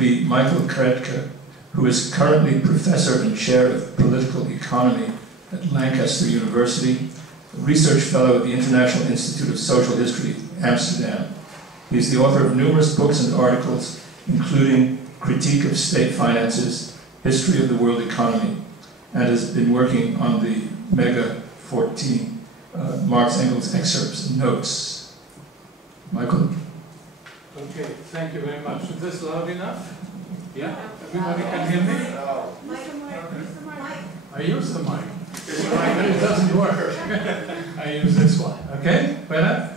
be Michael Kraetke, who is currently Professor and Chair of Political Economy at Lancaster University, a Research Fellow at the International Institute of Social History, Amsterdam. He is the author of numerous books and articles, including Critique of State Finances, History of the World Economy, and has been working on the Mega 14 Marx Engels excerpts and notes. Michael? Okay, thank you very much. Is this loud enough? Yeah? Everybody can hear me? I use the mic. It doesn't work. I use this one. Okay? Better?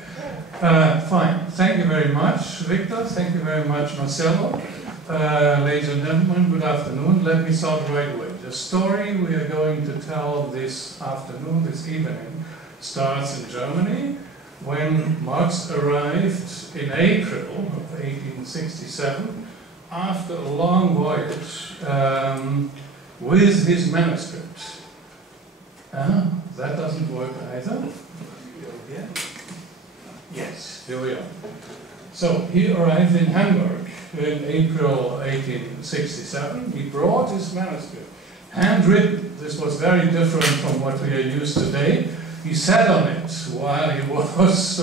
Fine. Thank you very much, Victor. Thank you very much, Marcelo. Ladies and gentlemen, good afternoon. Let me start right away. The story we are going to tell this afternoon, this evening, starts in Germany when Marx arrived in April of 1867 after a long voyage with his manuscript. That doesn't work either. Yeah. Yes, here we are. So he arrived in Hamburg in April 1867. He brought his manuscript, handwritten. This was very different from what we are used today. He sat on it while he was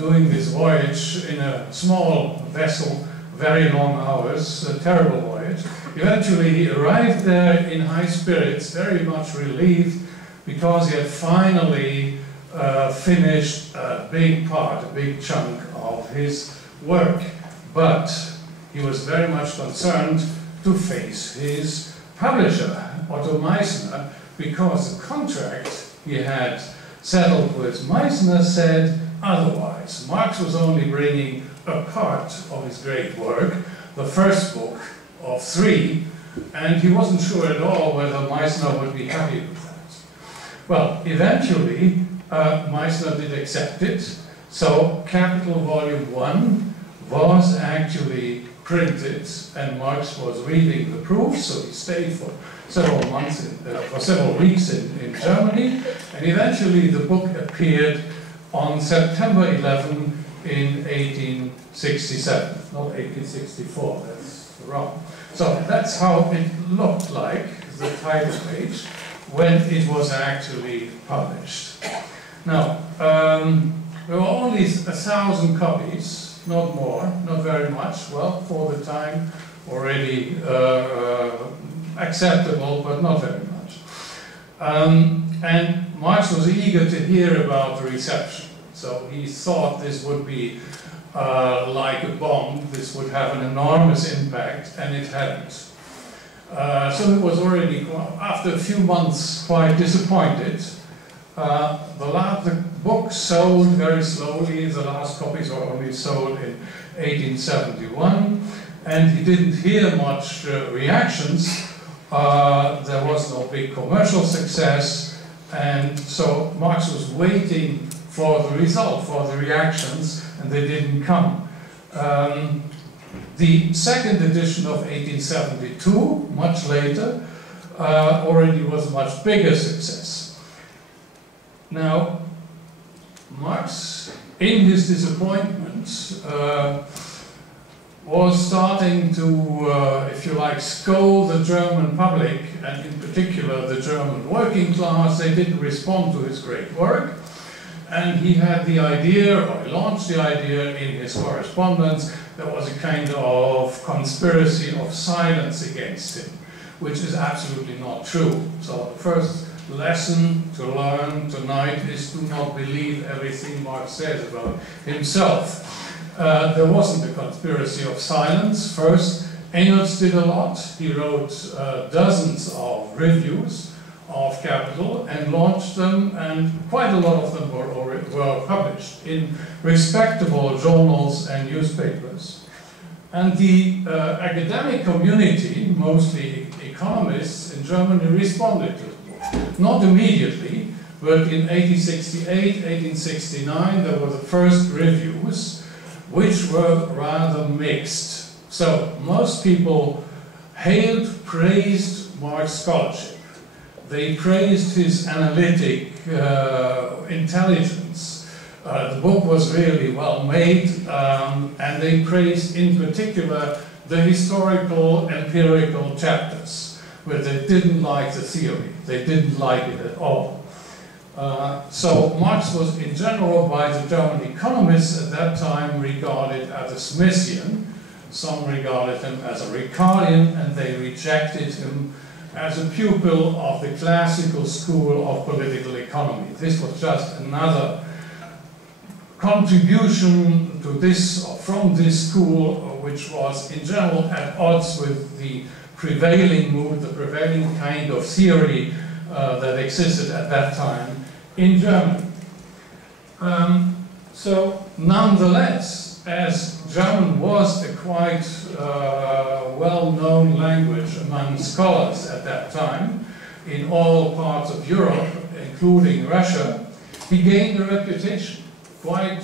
doing this voyage in a small vessel, very long hours, a terrible voyage. Eventually he arrived there in high spirits, very much relieved, because he had finally finished a big part, a big chunk of his work. But he was very much concerned to face his publisher, Otto Meissner, because the contract he had settled with Meissner said otherwise. Marx was only bringing a part of his great work, the first book of 3, and he wasn't sure at all whether Meissner would be happy with that. Well, eventually, Meissner did accept it, so Capital Volume 1 was actually printed, and Marx was reading the proofs, so he stayed for several months, for several weeks in Germany, and eventually the book appeared on September 11 in 1867, not 1864, that's wrong. So that's how it looked like, the title page, when it was actually published. Now, there were only 1,000 copies, not more, not very much, well, for the time already acceptable, but not very much. And Marx was eager to hear about the reception, so he thought this would be like a bomb, this would have an enormous impact, and it hadn't. So he was already, after a few months, quite disappointed. The book sold very slowly, the last copies were only sold in 1871, and he didn't hear much reactions. There was no big commercial success, and so Marx was waiting for the result, for the reactions, and they didn't come. The second edition of 1872, much later, already was a much bigger success. Now, Marx, in his disappointment, was starting to, if you like, scold the German public, and in particular the German working class. They didn't respond to his great work. And he had the idea, or he launched the idea in his correspondence, there was a kind of conspiracy of silence against him, which is absolutely not true. So the first lesson to learn tonight is to not believe everything Marx says about himself. There wasn't a conspiracy of silence. First, Engels did a lot. He wrote dozens of reviews of Capital and launched them, and quite a lot of them were published in respectable journals and newspapers. And the academic community, mostly economists in Germany, responded to it. Not immediately, but in 1868, 1869, there were the first reviews, which were rather mixed. So most people hailed, praised Marx scholarship. They praised his analytic intelligence. The book was really well made, and they praised in particular the historical, empirical chapters, where they didn't like the theory. They didn't like it at all. So Marx was, in general, by the German economists at that time, regarded as a Smithian. Some regarded him as a Ricardian, and they rejected him as a pupil of the classical school of political economy. This was just another contribution to this, or from this school, which was in general at odds with the prevailing mood, the prevailing kind of theory that existed at that time in Germany. So nonetheless, as German was a quite well-known language among scholars at that time, in all parts of Europe, including Russia, he gained a reputation quite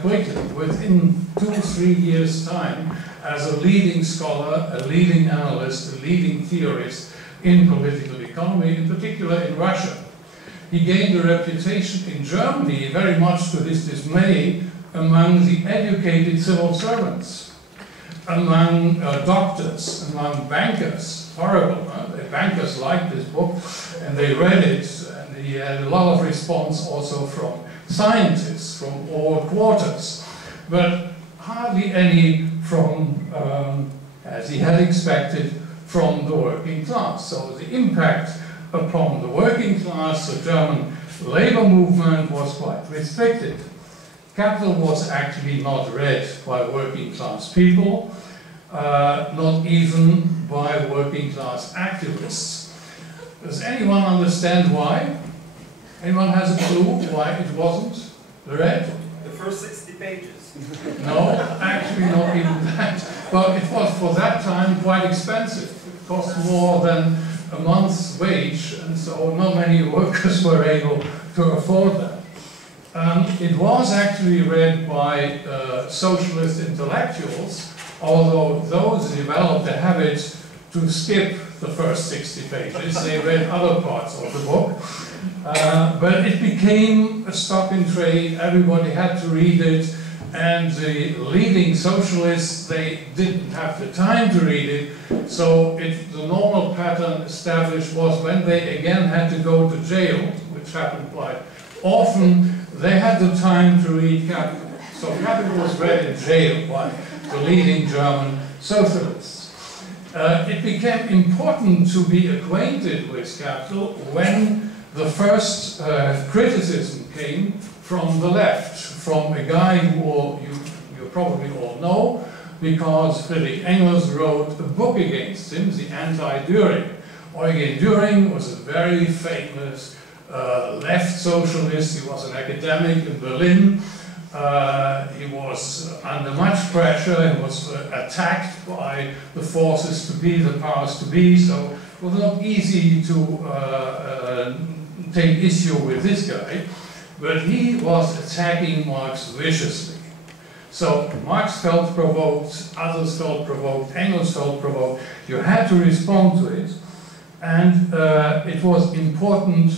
quickly, within 2-3 years' time, as a leading scholar, a leading analyst, a leading theorist in political economy, in particular in Russia. He gained a reputation in Germany, very much to his dismay, among the educated civil servants, among doctors, among bankers. Horrible, huh? The bankers liked this book, and they read it, and he had a lot of response also from scientists, from all quarters, but hardly any from, as he had expected, from the working class. So the impact upon the working class, the German labor movement, was quite restricted. Capital was actually not read by working class people, not even by working class activists. Does anyone understand why? Anyone has a clue why it wasn't read? The first 60 pages. No, actually not even that. But it was for that time quite expensive. It cost more than a month's wage, and so not many workers were able to afford that. It was actually read by socialist intellectuals, although those developed a habit to skip the first 60 pages. They read other parts of the book. But it became a stock in trade. Everybody had to read it, and the leading socialists, they didn't have the time to read it. So the normal pattern established was, when they again had to go to jail, which happened quite often, they had the time to read Capital. So Capital was read in jail by the leading German socialists. It became important to be acquainted with Capital when the first criticism came from the left, from a guy who you probably all know, because Friedrich Engels wrote a book against him, The Anti-Düring. Eugen Düring was a very famous left socialist. He was an academic in Berlin. He was under much pressure. He was attacked by the forces to be, the powers to be, so it was not easy to take issue with this guy, but he was attacking Marx viciously. So Marx felt provoked, others felt provoked, Engels felt provoked. You had to respond to it, and it was important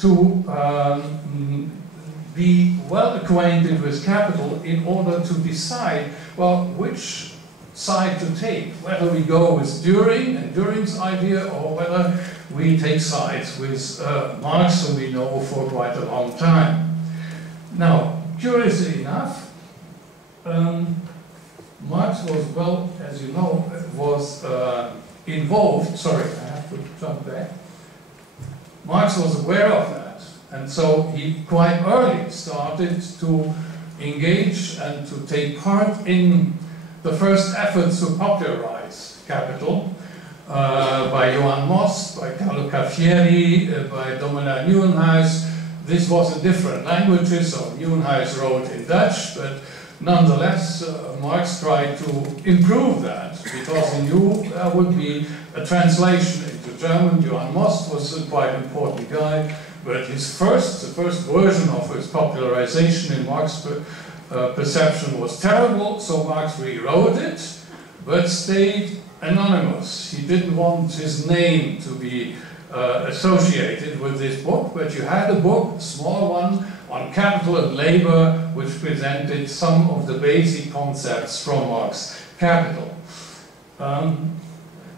to be well acquainted with Capital in order to decide, well, which side to take, whether we go with Düring and Düring's idea, or whether we take sides with Marx, who we know for quite a long time. Now, curiously enough, Marx was, well, as you know, was involved, sorry, I have to jump back. Marx was aware of that, and so he quite early started to engage and to take part in the first efforts to popularize Capital, by Johann Most, by Carlo Caffieri, by Domina Nieuwenhuis. This was in different languages, so Nieuwenhuis wrote in Dutch, but nonetheless, Marx tried to improve that, because he knew there would be a translation into German. Johann Most was a quite important guy, but the first version of his popularization in Marx's perception was terrible, so Marx rewrote it, but stayed anonymous. He didn't want his name to be associated with this book, but you had a book, a small one, on capital and labor, which presented some of the basic concepts from Marx's Capital.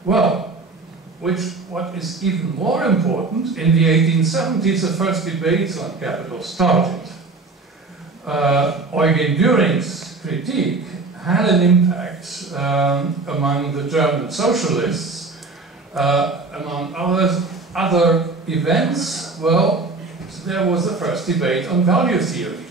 What is even more important, in the 1870s, the first debates on capital started. Eugen Düring's critique had an impact among the German socialists. Among other events, well, there was the first debate on value theory,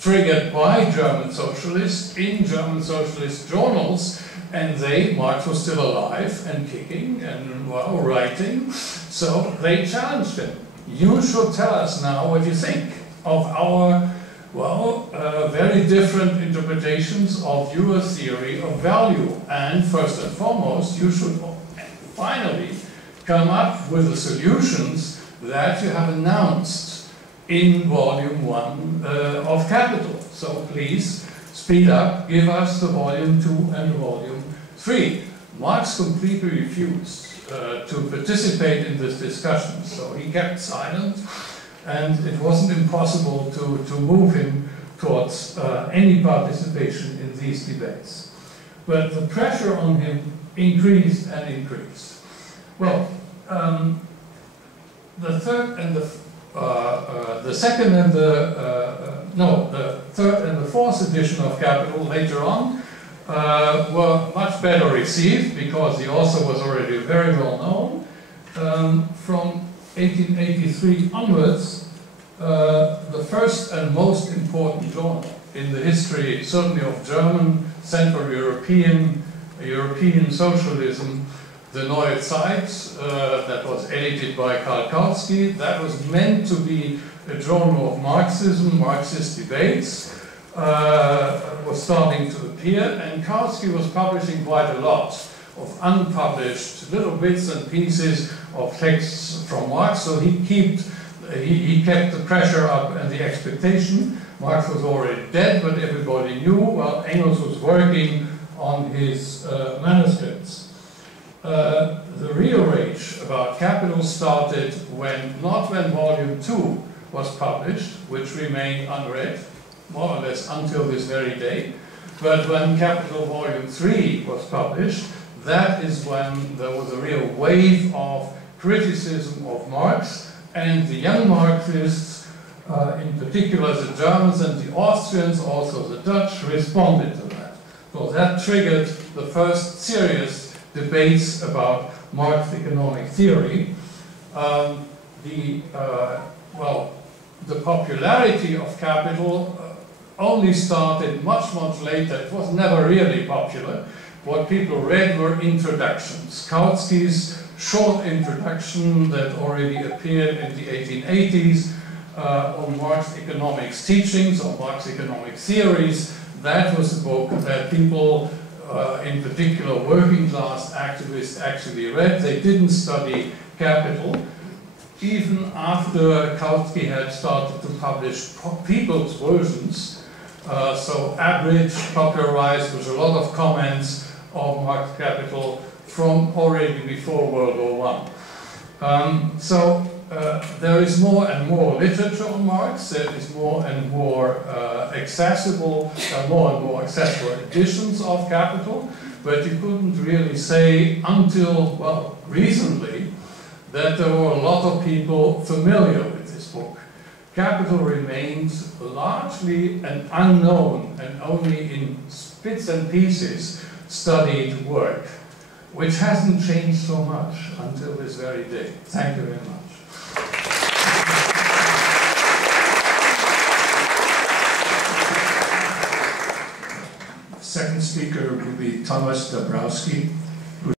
triggered by German socialists in German socialist journals, and Marx was still alive and kicking and, well, writing, so they challenged him. You should tell us now what you think of our, well, very different interpretations of your theory of value, and first and foremost, you should finally come up with the solutions that you have announced in volume 1 of Capital. So please speed up, give us the volume 2 and volume 3. Marx completely refused to participate in this discussion, so he kept silent, and it wasn't impossible to move him towards any participation in these debates. But the pressure on him increased and increased. Well, the third and the third and the fourth edition of Capital later on were much better received because the author was already very well known. From 1883 onwards, the first and most important journal in the history, certainly of German, Central European socialism, the Neue Zeit, that was edited by Karl Kautsky, that was meant to be a journal of Marxism, Marxist debates, was starting to appear, and Kautsky was publishing quite a lot of unpublished little bits and pieces of texts from Marx, so he kept the pressure up and the expectation. Marx was already dead, but everybody knew, well, Engels was working on his manuscripts. The real rage about Capital started not when volume 2 was published, which remained unread, more or less until this very day, but when Capital volume 3 was published, that is when there was a real wave of criticism of Marx, and the young Marxists, in particular the Germans and the Austrians, also the Dutch, responded to that. So that triggered the first serious debates about Marx economic theory. The popularity of Capital only started much, much later. It was never really popular. What people read were introductions. Kautsky's short introduction that already appeared in the 1880s on Marx economics teachings, on Marx economic theories, that was the book that people, in particular working class activists, actually read. They didn't study Capital. Even after Kautsky had started to publish people's versions, so abridged, popularized, with a lot of comments of Marx Capital from already before World War I. There is more and more literature on Marx, there is more and more accessible editions of Capital, but you couldn't really say until, well, recently, that there were a lot of people familiar with this book. Capital remains largely an unknown and only in bits and pieces studied work, which hasn't changed so much until this very day. Thank you very much. Second speaker will be Thomas Dabrowski.